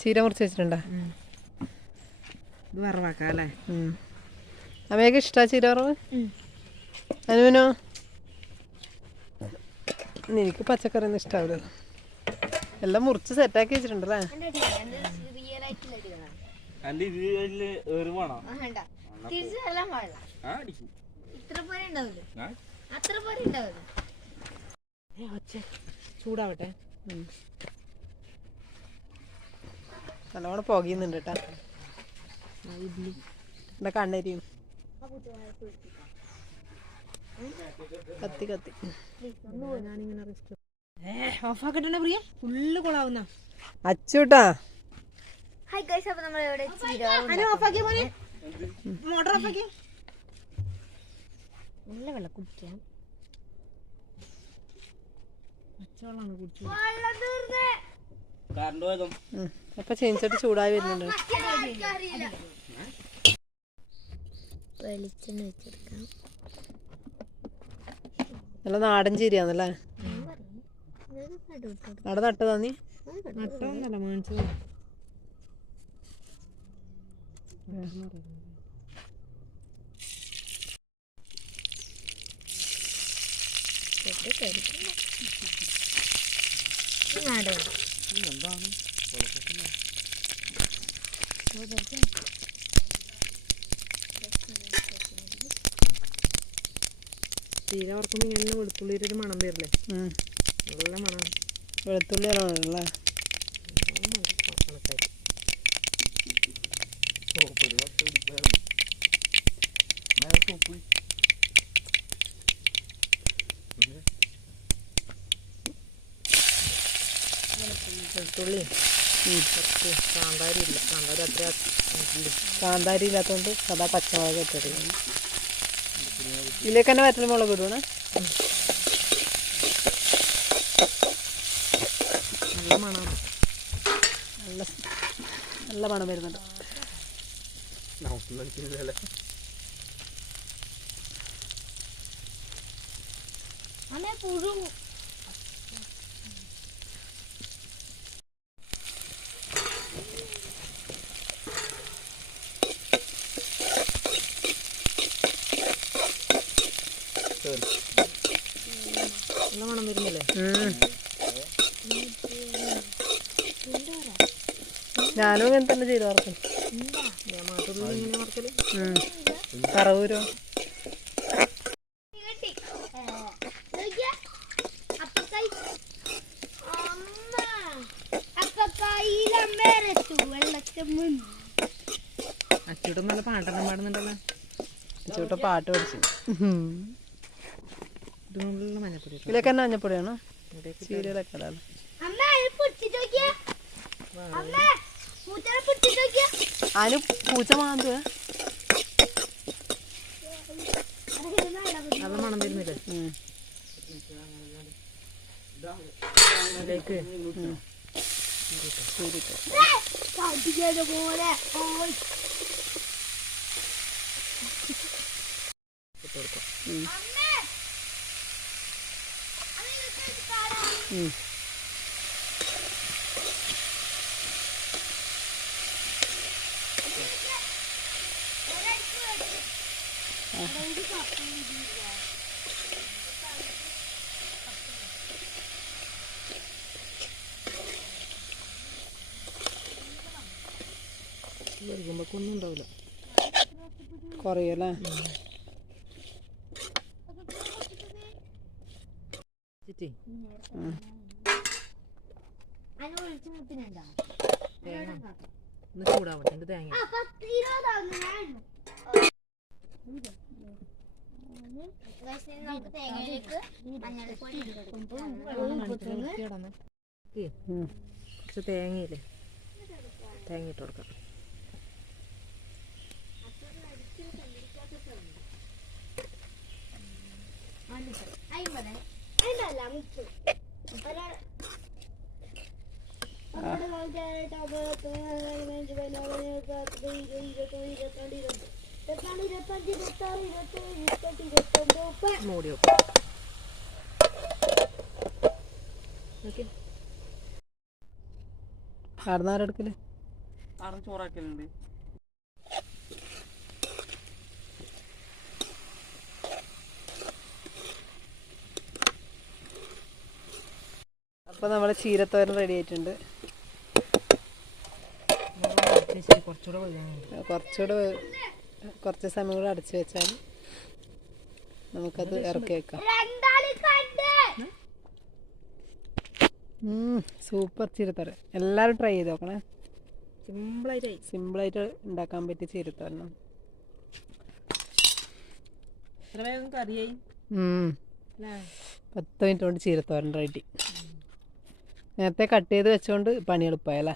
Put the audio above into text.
ചീര മുറിച്ച് വെച്ചിട്ടുണ്ടാക്കാല്ലേ ഇത് വറവാക്കാം അല്ലേ? അമ്മയൊക്കെ ഇഷ്ടാ ചീര വറവ്? അനുവിനോ? എനിക്ക് പച്ചക്കറി ഒന്നും ഇഷ്ടാവില്ല എല്ലാം മുറിച്ച് സെറ്റാക്കി വെച്ചിട്ടുണ്ടല്ലേ? അന്റെ ഇത് അതിൽ എറിവാണോ തിരിച്ചെല്ലാം പാടില്ല ആ അടിക്കും ഇത്ര പോലെ ഉണ്ടാവില്ല ആ അത്ര പോലെ ഉണ്ടാവില്ല ഏ ഒച്ച ചൂടാവട്ടെ നല്ലോണം പുകയുന്നുണ്ട് കേട്ടാ ആ, ഇഡ്ഡലി എന്റെ കണ്ണരിയും? കത്തി കത്തി. ഓഫാക്കട്ടെ പ്രിയ. ഫുള്ള് കൊളാവുന്ന. അച്ചൂട്ടാ. മോട്ടർ നല്ല വെള്ളം കുടിക്കാം പച്ചവെള്ളമാണ്. അപ്പൊ ചീനിച്ചട്ടി ചൂടായി വരുന്നുണ്ട്. വെളിച്ചെണ്ണ വെച്ചെടുക്കാം. നല്ല നാടൻ ചീരയാന്നല്ലേ അവിടെ നട്ടതാ നീ? നട്ടൊന്നല്ല മേടിച്ചത്. നാടൻ ചീര വറക്കുമ്പോൾ ഇങ്ങനെ വെളുത്തുള്ളിയുടെ ഒരു മണം വരില്ലേ? നല്ല മണം. വെളുത്തുള്ളി അല്ലേ? വെളുത്തുള്ളി. കുറച്ച് കാന്താരി ഇല്ല കാന്താരി അത്ര കാന്താരി ഇല്ലാത്തതുകൊണ്ട് സദാ പച്ചമുളക് ഇട്ടിട്ട് ഇതിലേക്ക് തന്നെ വറ്റൽ മുളക് ഇടുവാണ് നല്ല മണമാണ് നല്ല നല്ല മണം വരുന്നുണ്ട്. അല്ലേ അമ്മ പുഴു ഞാനും ഇങ്ങനെ തന്നെ ചെയ്തു വറക്കും. മുൻ അച്ചൂട്ടം നല്ല പാട്ടെണ്ണം പാടുന്നുണ്ടല്ലോ. അച്ചൂട്ട പാട്ട് പഠിച്ചു. ഇതിലേക്ക് തന്നെ മഞ്ഞപ്പൊടിയാണോ? ചീരയിലൊക്കെ ഇടാം അമ്മ അത് പൊട്ടിച്ച് അമ്മ പൂച്ചനെ പൊട്ടിച്ച് നോക്കിയേ. അതിന് പൂച്ച മാന്തുക നല്ല മണം വരുന്നില്ലേ? പോലെ. കൊടുക്കാം. ഒന്നും ഉണ്ടാവില്ല കുറയല്ലേ ചിറ്റി തേങ്ങ. ഒന്ന് ചൂടാവട്ടെ. കുറച്ച് തേങ്ങയില്ലേ? തേങ്ങ ഇട്ട് കൊടുക്കാം. ഒരാൾ മൂടി വെക്കാം ഓക്കെ ആടുന്ന ആരെടുക്കൽ ആടെ ചോറാക്കലുണ്ട് അപ്പോൾ നമ്മുടെ ചീരത്തോരൻ റെഡി ആയിട്ടുണ്ട്. കുറച്ചുകൂടെ കുറച്ച് സമയം കൂടെ അടച്ചു വെച്ചാൽ നമുക്കത് ഇറക്കി വെക്കാം സൂപ്പർ ചീരത്തോരൻ. എല്ലാവരും ട്രൈ ചെയ്ത് നോക്കണേ. സിമ്പിളായിട്ട് സിമ്പിളായിട്ട് ഉണ്ടാക്കാൻ പറ്റിയ ചീരത്തോരണം കറിയായി? പത്ത് മിനിറ്റ് കൊണ്ട് ചീരത്തോരൻ റെഡി നേരത്തെ കട്ട് ചെയ്ത് വെച്ചുകൊണ്ട് പണി എളുപ്പമായല്ലേ